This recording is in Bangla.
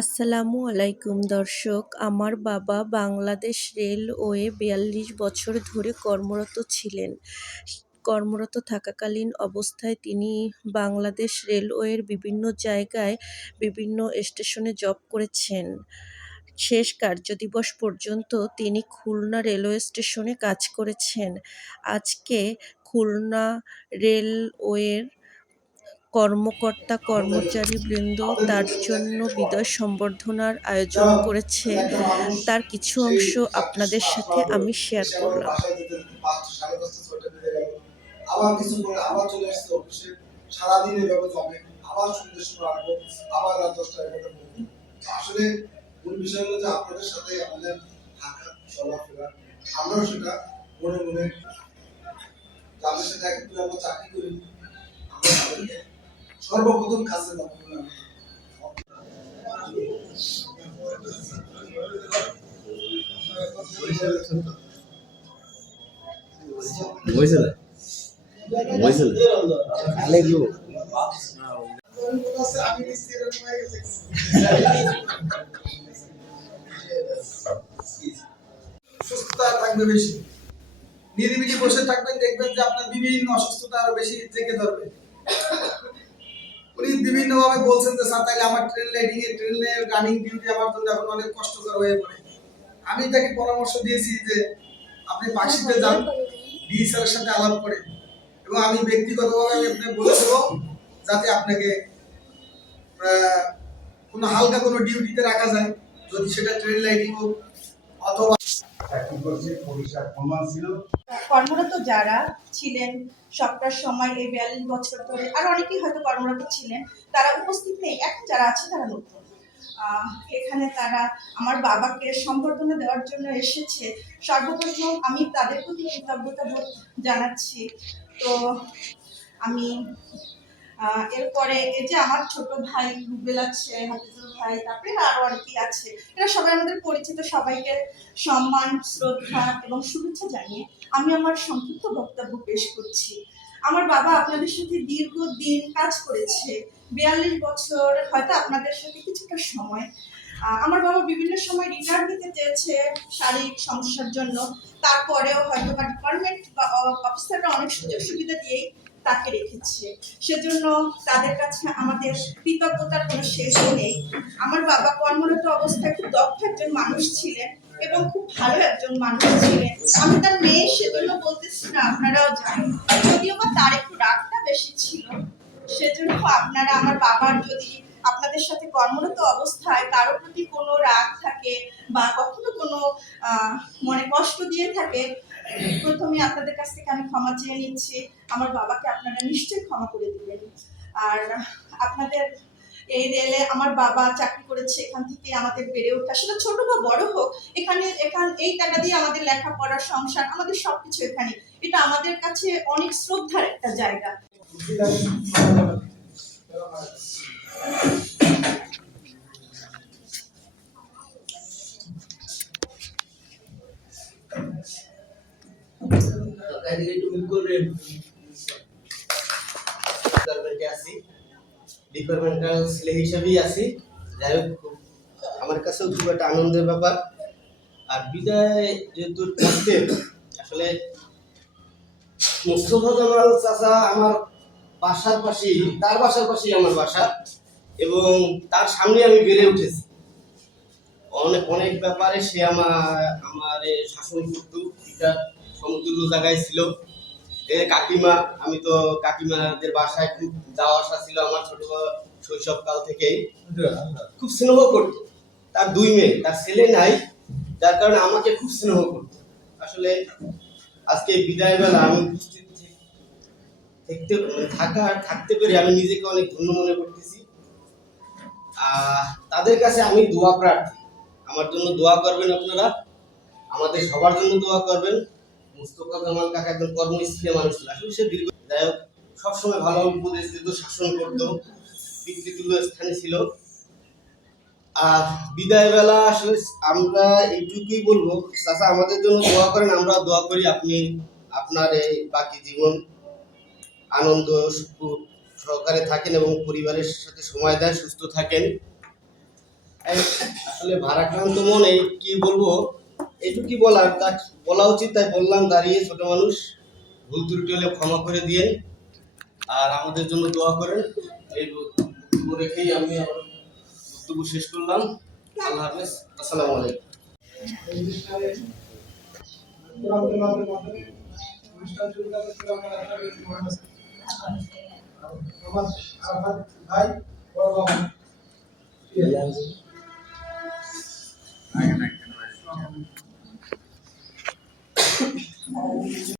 আসসালামু আলাইকুম দর্শক, আমার বাবা বাংলাদেশ রেলওয়ে ৪২ বছর ধরে কর্মরত ছিলেন। কর্মরত থাকাকালীন অবস্থায় তিনি বাংলাদেশ রেলওয়ের বিভিন্ন জায়গায় বিভিন্ন স্টেশনে জব করেছেন। শেষ কার্যদিবস পর্যন্ত তিনি খুলনা রেলওয়ে স্টেশনে কাজ করেছেন। আজকে খুলনা রেলওয়ের কর্মকর্তা-কর্মচারীবৃন্দ তার জন্য বিদায় সংবর্ধনার আয়োজন করেছে। তার কিছু অংশ আপনাদের সাথে আমি শেয়ার করলাম। আবার কিছু পরে আবার চলে আসছে অফিসে, সারাদিন এভাবে যাবে, আবার সন্ধ্যের সময় আসবো, আবার রাত 10টায় এগারোটা পর্যন্ত। আসলে মূল বিষয় হলো যে আপনাদের সাথে আমাদের থাকা চলাফেরা, আমরাও সেটা মনে মনে যাদের সাথে একটু আমরা চাকরি করি, আমরা তাদেরকে সর্বপ্রথম কাছে যাবো বলে সুস্থতা থাকবে বেশি, নিরিবিলি বসে থাকবেন, দেখবেন যে আপনার বিভিন্ন অসুস্থতা আরো বেশি জেগে ধরবে। উনি বিভিন্ন ভাবে বলছেন যে স্যার তাইলে আমার ট্রেনের রানিং ডিউটি আমার জন্য এখন অনেক কষ্টকর হয়ে পড়ে। আমি তাকে পরামর্শ দিয়েছি যে আপনি পার্কশিপে যান, ডিই স্যারের সাথে আলাপ করে, এবং আমি ব্যক্তিগতভাবে আপনাকে বলে দেবো যাতে আপনাকে কোনো হালকা কোনো ডিউটিতে রাখা যায়, যদি সেটা ট্রেন লাইটিং হোক অথবা কর্মরত যারা ছিলেন সবটার সময় এই ৪২ বছর ধরে, আর অনেকেই হয়তো কর্মরত ছিলেন, তারা উপস্থিত নেই। এখন যারা আছে তারা নতুন। এখানে তারা আমার বাবাকে সম্বর্ধনা দেওয়ার জন্য এসেছে। সর্বপ্রথম আমি তাদের প্রতি কৃতজ্ঞতা বোধ জানাচ্ছি। তো আমি এরপরে এই যে আমার ছোট ভাই রুবেল আছে, হাফিজুল ভাই, তারপরে আরো অনেকেই আছে, এরা সবাই আমাদের পরিচিত। সবাইকে সম্মান, শ্রদ্ধা এবং শুভেচ্ছা জানিয়ে আমি আমার সংক্ষিপ্ত বক্তব্য পেশ করছি। আমার বাবা আপনাদের সাথে দীর্ঘদিন কাজ করেছে, ৪২ বছর, হয়তো আপনাদের সাথে কিছুটা সময়। আমার বাবা বিভিন্ন সময় রিটায়ার নিতে চেয়েছে শারীরিক সমস্যার জন্য, তারপরেও হয়তো বা ডিপার্টমেন্ট বা অফিসাররা অনেক সুযোগ সুবিধা দিয়েই তাকে রেখেছে। সেজন্য তাদের কাছে আমাদের কৃতজ্ঞতার কোনো শেষ নেই। আমার বাবা কর্মরত অবস্থায় খুব দক্ষ একজন মানুষ ছিলেন এবং খুব ভালো একজন মানুষ ছিলেন। আমি তার মেয়ে, সেজন্য বলতেছি না, আপনারাও জানেন। যদিও বা তার একটু রাগটা বেশি ছিল, সেজন্য আপনারা আমার বাবার যদি আপনাদের সাথে কর্মরত অবস্থায় কারোর প্রতি কোনো রাগ থাকে বা কখনো কোনো মনে কষ্ট দিয়ে থাকে, প্রথমে আপনাদের কাছ থেকে আমি ক্ষমা চেয়ে নিচ্ছি। আমার বাবাকে আপনারা নিশ্চয়ই ক্ষমা করে দিবেন। আর আপনাদের এই রেলে আমার বাবা চাকরি করেছে, এখান থেকে আমাদের বেড়ে ওঠা, সেটা ছোট বা বড় হোক, এই টাকা দিয়ে আমাদের লেখাপড়া, সংসার, আমাদের সবকিছু এখানে। এটা আমাদের কাছে অনেক শ্রদ্ধার একটা জায়গা। ডিপার্টমেন্টাল ছেলে হিসাবেই আছি। যাই হোক, আমার কাছেও খুব একটা আনন্দের ব্যাপার। আর বিদায় যেহেতু কষ্টের, আসলে মোস্তফা জামাল চাচা আমার বাসার পাশেই, তার বাসার পাশেই আমার বাসা, এবং তার সামনে আমি বেড়ে উঠেছি। অনেক অনেক ব্যাপারে সে আমার শাসন করতো, এটা সমতুল্য জায়গায় ছিল। কাকিমা, আমি তো কাকিমাদের বাসায় খুব যাওয়া আসা ছিল আমার ছোট শৈশবকাল থেকেই। খুব স্নেহ করতো। তার 2 মেয়ে, তার ছেলে নাই, যার কারণে আমাকে খুব স্নেহ করতো। আসলে আজকে বিদায় বেলা আমি উপস্থিত থাকতে পেরে আমি নিজেকে অনেক ধন্য মনে করতেছি। তাদের কাছে আমি দোয়া প্রার্থী, আমার জন্য দোয়া করবেন আপনারা, আমাদের সবার জন্য দোয়া করবেন। মুস্তফা জামাল কাকা একজন কর্মস্থলী মানুষ ছিল, আসলে সে দীর্ঘ, যাই হোক, সবসময় ভালো উপদেশ দিত, শাসন করতো, পিতৃতুল্য স্থানে ছিল। আর বিদায় বেলা আসলে আমরা এইটুকুই বলবো, চাচা আমাদের জন্য দোয়া করেন, আমরা দোয়া করি আপনি আপনার এই বাকি জীবন আনন্দ সহকারে থাকেন এবং পরিবারের সাথে সময় দেন, সুস্থ থাকেন। আসলে ভারাক্রান্ত মনে কি বলবো, এইটুকুই বলার, তা বলা উচিত তাই বললাম দাঁড়িয়ে। ছোট মানুষ, ভুল ত্রুটি হলে ক্ষমা করে দিয়ে আর আমাদের জন্য দোয়া করেন। এই বক্তব্য রেখেই আমি আমার বক্তব্য শেষ করলাম। আল্লাহ হাফেজ, আসসালামু আলাইকুম। অনুষ্ঠান শুরু করতে আমার আরাফাত ভাই, বড় বাবা।